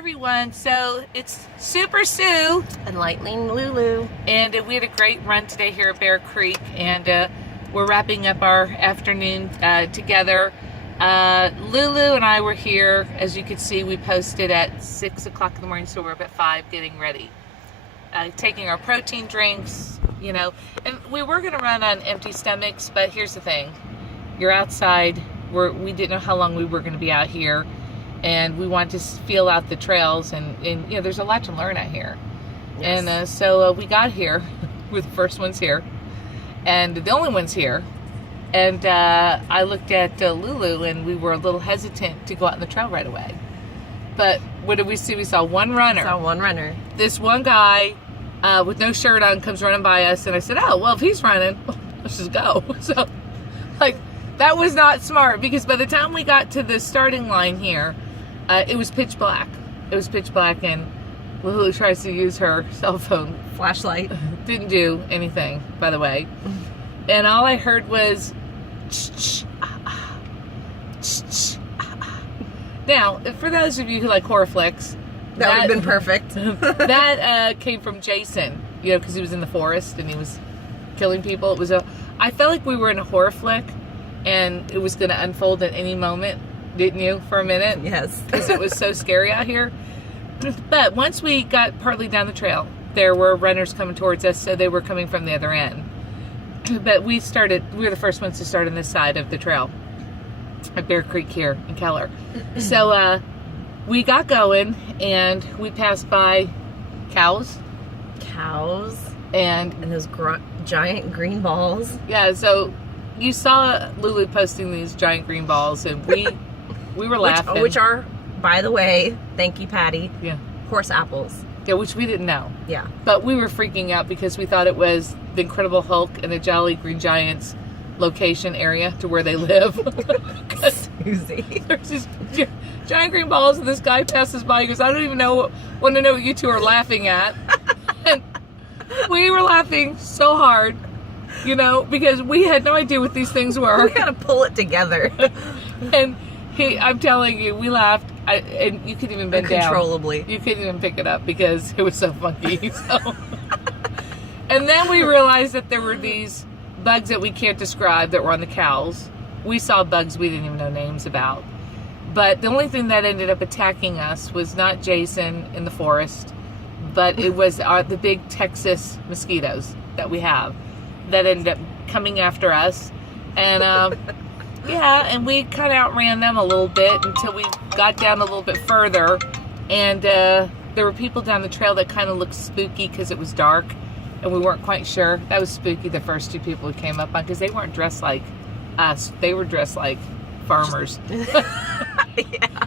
everyone. So it's Super Sue and Lightning Lulu, and we had a great run today here at Bear Creek, and we're wrapping up our afternoon together. Lulu and I were here. As you can see, we posted at 6 o'clock in the morning, so we're up at 5 getting ready, taking our protein drinks, you know, and we were going to run on empty stomachs, but here's the thing. You're outside. We didn't know how long we were going to be out here, and we wanted to feel out the trails, and you know, there's a lot to learn out here. Yes. And so we got here. We're the first ones here, and the only ones here. And I looked at Lulu, and we were a little hesitant to go out on the trail right away. But what did we see? We saw one runner. This one guy with no shirt on comes running by us, and I said, "Oh, well, if he's running, let's just go." So, like, that was not smart, because by the time we got to the starting line here, it was pitch black. It was pitch black, and Lulu tries to use her cell phone flashlight. Didn't do anything, by the way. And all I heard was, now, for those of you who like horror flicks, that would have been perfect. That came from Jason, you know, because he was in the forest and he was killing people. I felt like we were in a horror flick, and it was going to unfold at any moment, didn't you, for a minute? Yes. Because it was so scary out here. But once we got partly down the trail, there were runners coming towards us, so they were coming from the other end. But we were the first ones to start on this side of the trail at Bear Creek here in Keller. So we got going, and we passed by cows. And those giant green balls. Yeah, so you saw Lulu posting these giant green balls, and we were laughing. Which are, by the way, thank you, Patty. Yeah. Horse apples. Yeah, which we didn't know. Yeah. But we were freaking out because we thought it was the Incredible Hulk and the Jolly Green Giants location area to where they live. Susie. There's these giant green balls, and this guy passes by. He goes, "I don't even want to know what you two are laughing at." And we were laughing so hard, you know, because we had no idea what these things were. We gotta pull it together. And I'm telling you, we laughed, and you couldn't even bend down. Uncontrollably. You couldn't even pick it up because it was so funky. So. And then we realized that there were these bugs that we can't describe that were on the cows. We saw bugs we didn't even know names about. But the only thing that ended up attacking us was not Jason in the forest, but it was the big Texas mosquitoes that we have that ended up coming after us. And yeah, and we kind of outran them a little bit until we got down a little bit further, and there were people down the trail that kind of looked spooky because it was dark, and we weren't quite sure. That was spooky, the first two people who came up on, because they weren't dressed like us. They were dressed like farmers. Yeah.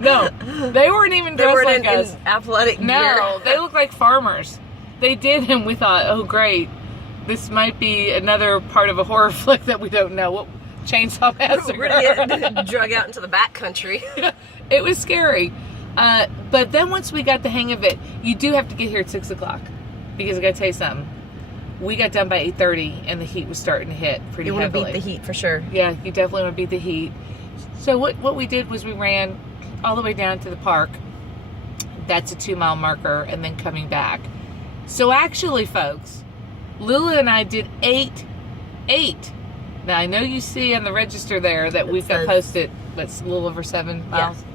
No, they weren't even dressed like us. In athletic gear. No, they looked like farmers. They did, and we thought, oh great, this might be another part of a horror flick that we don't know. What Chainsaw Massacre. We're gonna get drug out into the back country. It was scary. But then once we got the hang of it, you do have to get here at 6 o'clock. Because I gotta tell you something. We got done by 8:30, and the heat was starting to hit pretty heavily. You want to beat the heat for sure. Yeah, you definitely want to beat the heat. So what we did was we ran all the way down to the park. That's a 2-mile marker, and then coming back. So actually, folks, Lulu and I did 8. Now, I know you see on the register there that we've got posted, that's a little over 7 miles. Yeah.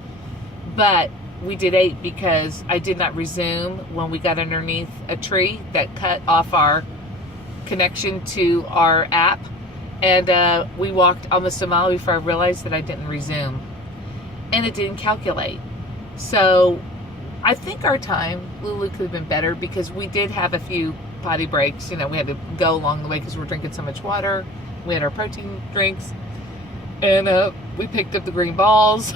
But we did 8 because I did not resume when we got underneath a tree that cut off our connection to our app. And we walked almost a mile before I realized that I didn't resume. And it didn't calculate. So I think our time, Lulu, could have been better because we did have a few potty breaks. You know, we had to go along the way because we're drinking so much water. We had our protein drinks, and we picked up the green balls,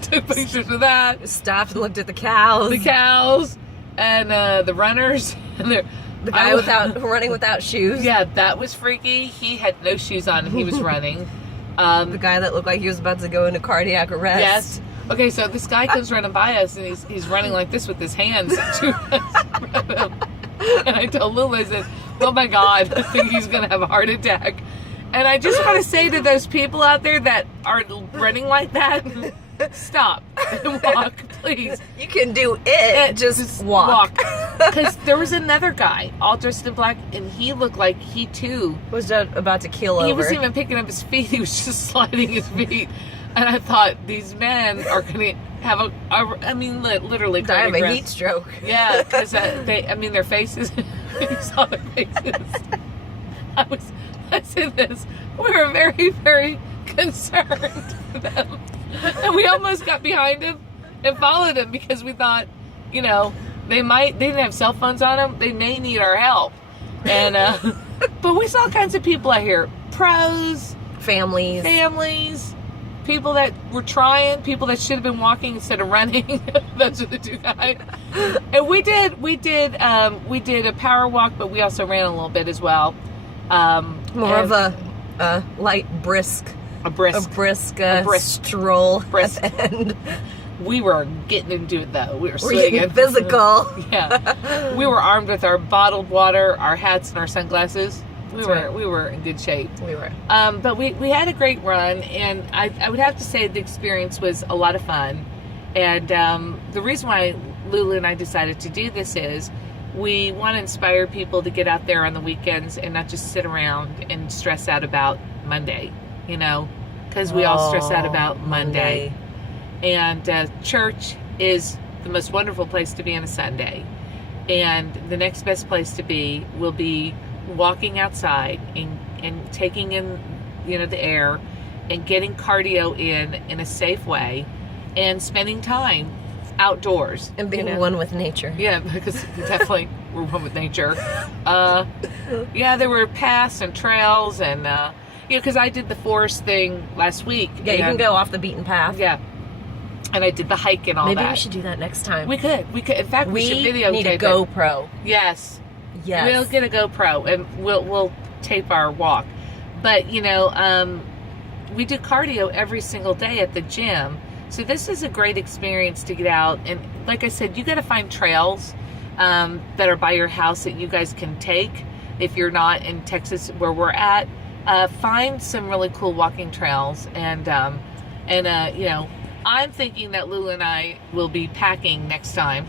took pictures of that. Stopped and looked at the cows. And the runners. The guy running without shoes. Yeah, that was freaky. He had no shoes on, and he was running. The guy that looked like he was about to go into cardiac arrest. Yes. Okay, so this guy comes running by us, and he's running like this with his hands to us. And I told Lulu, I said, "Oh my God, I think he's going to have a heart attack." And I just want to say to those people out there that are running like that, stop and walk, please. You can do it. Just walk. Because there was another guy all dressed in black, and he looked like he too Was about to keel over. He wasn't even picking up his feet; he was just sliding his feet. And I thought, these men are going to have literally die of a cardiac heat stroke. Yeah, because their faces. You saw their faces. I said this. We were very, very concerned for them, and we almost got behind him and followed him because we thought, they didn't have cell phones on them. They may need our help, and but we saw all kinds of people out here: pros, families. People that were trying, people that should have been walking instead of running. Those are the two guys. And we did a power walk, but we also ran a little bit as well. More of a light, brisk stroll at the end. We were getting into it though. We were getting physical. Yeah, we were armed with our bottled water, our hats, and our sunglasses. We were in good shape. We were. But we had a great run, and I would have to say the experience was a lot of fun. And the reason why Lulu and I decided to do this is we want to inspire people to get out there on the weekends and not just sit around and stress out about Monday, because we all stress out about Monday. And church is the most wonderful place to be on a Sunday. And the next best place to be will be walking outside and taking in the air and getting cardio in a safe way and spending time outdoors and being one with nature. Yeah, because definitely we're one with nature. There were paths and trails and because I did the forest thing last week. Yeah, you can go off the beaten path. Yeah, and I did the hike and all that. Maybe we should do that next time. We could. In fact, we should videotape need a GoPro. Yes. Yes. We'll get a GoPro and we'll tape our walk. But, we do cardio every single day at the gym. So this is a great experience to get out. And like I said, you got to find trails that are by your house that you guys can take. If you're not in Texas where we're at, find some really cool walking trails. And I'm thinking that Lulu and I will be packing next time.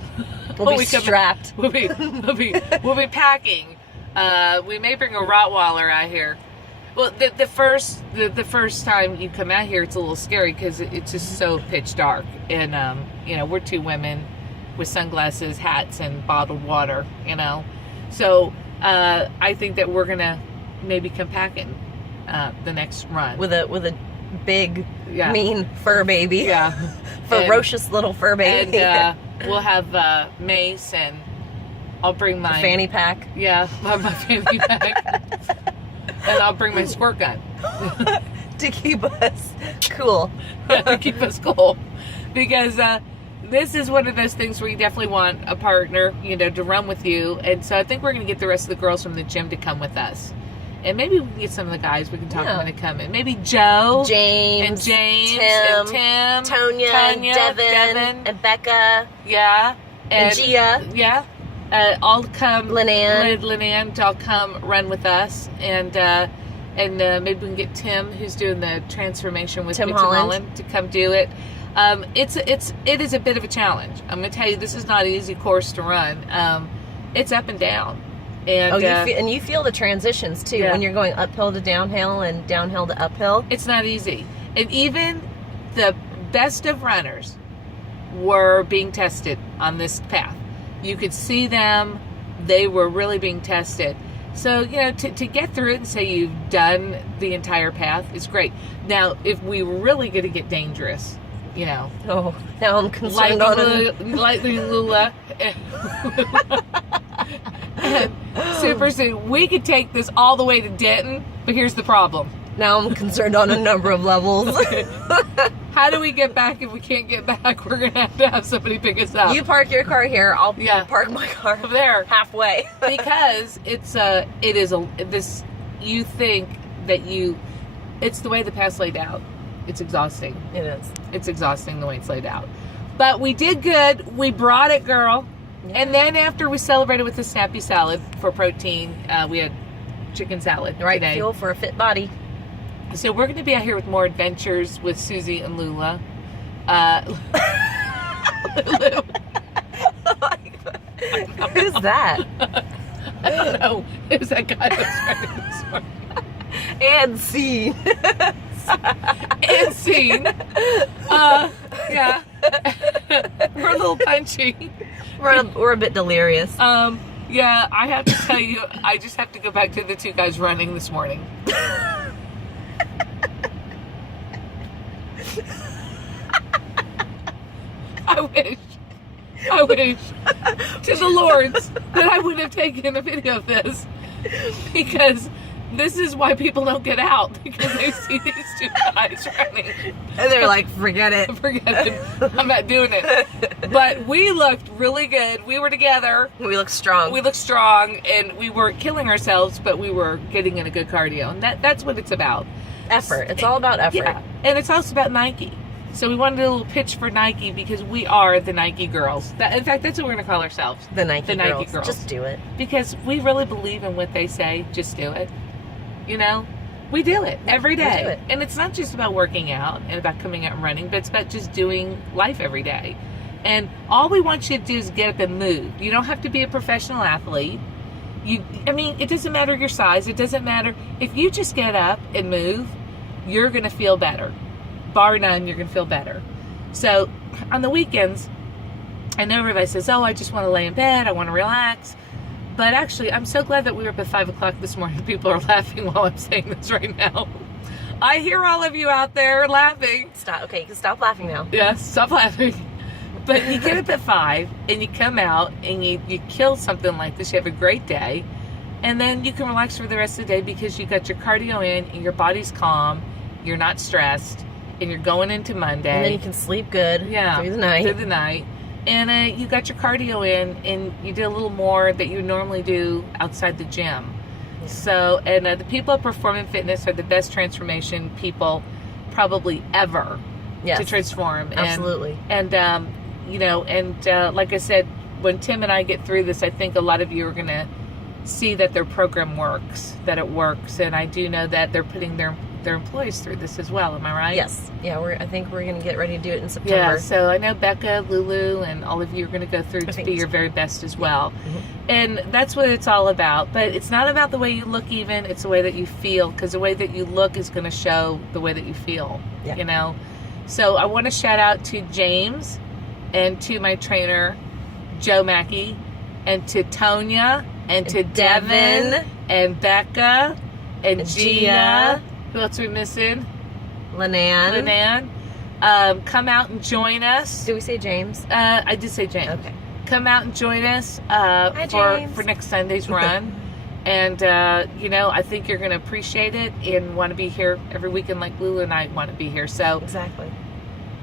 We'll be strapped. We'll be packing. We may bring a Rottweiler out here. Well, the first time you come out here, it's a little scary because it's just so pitch dark, and we're two women with sunglasses, hats, and bottled water. So I think that we're gonna maybe come packing the next run with a big, mean fur baby. Yeah, ferocious little fur baby. And we'll have mace, and I'll bring my fanny pack. Yeah, I'll have my fanny pack. And I'll bring my squirt gun. To keep us cool. To keep us cool. Because this is one of those things where you definitely want a partner, to run with you. And so I think we're going to get the rest of the girls from the gym to come with us. And maybe we can get some of the guys. We can talk them into coming. Maybe Joe. James. Tim. Tonya. Devin. And Becca. Yeah. And Gia. Yeah. All come. Linan to all come run with us, and maybe we can get Tim, who's doing the transformation with Tim Holland, to come do it. It is a bit of a challenge. I'm going to tell you, this is not an easy course to run. It's up and down, and you feel the transitions too when you're going uphill to downhill and downhill to uphill. It's not easy, and even the best of runners were being tested on this path. You could see them. They were really being tested. So, to get through it and say you've done the entire path is great. Now, if we were really going to get dangerous, Oh, now I'm concerned lightning Lula. And Super Soon, we could take this all the way to Denton, but here's the problem. Now I'm concerned on a number of levels. How do we get back if we can't get back? We're going to have somebody pick us up. You park your car here. I'll park my car there halfway. Because it's you think that it's the way the path's laid out. It's exhausting. It is. It's exhausting the way it's laid out. But we did good. We brought it, girl. Yeah. And then after we celebrated with the snappy salad for protein, we had chicken salad today. Fuel for a fit body. So we're going to be out here with more adventures with Susie and Lula. Lulu. Who's that? I don't know. It was that guy that was running this morning. And scene. And scene. Yeah. We're a little punchy. We're a bit delirious. Yeah, I have to tell you, I just have to go back to the two guys running this morning. I wish to the Lords that I would have taken a video of this, because this is why people don't get out, because they see these two guys running And they're like, forget it. forget it, I'm not doing it. But we looked really good. We were together, We look strong. we looked strong, and we weren't killing ourselves, but we were getting in a good cardio, and that's what it's about. Effort. It's all about effort. Yeah, and it's also about Nike. So we wanted a little pitch for Nike, because we are the Nike girls. In fact, that's what we're going to call ourselves. The Nike Nike girls. girls. Just do it. Because we really believe in what they say. Just do it. You know? We do it every day. We do it. And it's not just about working out and about coming out and running, but it's about just doing life every day. And all we want you to do is get up and move. You don't have to be a professional athlete. It doesn't matter your size. It doesn't matter. If you just get up and move, you're going to feel better. Bar none, you're going to feel better. So on the weekends, I know everybody says, oh, I just want to lay in bed, I want to relax. But actually, I'm so glad that we were up at 5 o'clock this morning. People are laughing while I'm saying this right now. I hear all of you out there laughing. Stop. Okay, you can stop laughing now. Yes, stop laughing. But you get up at 5 and you come out and you kill something like this. You have a great day. And then you can relax for the rest of the day, because you got your cardio in and your body's calm. You're not stressed. And you're going into Monday. And then you can sleep good through the night. And you got your cardio in, and you did a little more that you normally do outside the gym. Yeah. So, and the people at Performant Fitness are the best transformation people probably ever to transform. Absolutely. And like I said, when Tim and I get through this, I think a lot of you are going to see that their program works, that it works. And I do know that they're putting their employees through this as well. Am I right? Yes. Yeah, I think we're going to get ready to do it in September. Yeah, so I know Becca, Lulu, and all of you are going to go through to be your very best as well. Mm-hmm. And that's what it's all about. But it's not about the way you look even, it's the way that you feel, because the way that you look is going to show the way that you feel, you know? So I want to shout out to James, and to my trainer, Joe Mackey, and to Tonya, and to Devin, and Becca, and Gia. Who else are we missing? Lenan. Come out and join us. Did we say James? I did say James. Okay. Come out and join us for next Sunday's run. And, I think you're going to appreciate it and want to be here every weekend like Lulu and I want to be here. So exactly.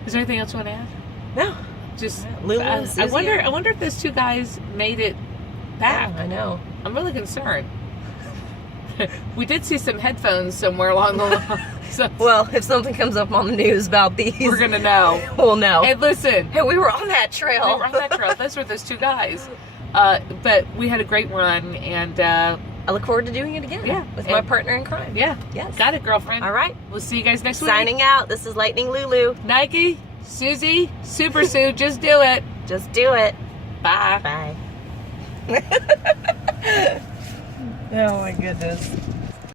Is there anything else you want to add? No. Just Lulu, I wonder if those two guys made it back. Yeah, I know. I'm really concerned. We did see some headphones somewhere along the line. So well, if something comes up on the news about these, we're going to know. We'll know. And listen. Hey, we were on that trail. Those were those two guys. But we had a great run, and I look forward to doing it again. Yeah. With my partner in crime. Yeah. Yes. Got it, girlfriend. All right. We'll see you guys next week. Signing out. This is Lightning Lulu. Nike, Susie, Super Sue, just do it. Just do it. Bye. Bye. Oh my goodness.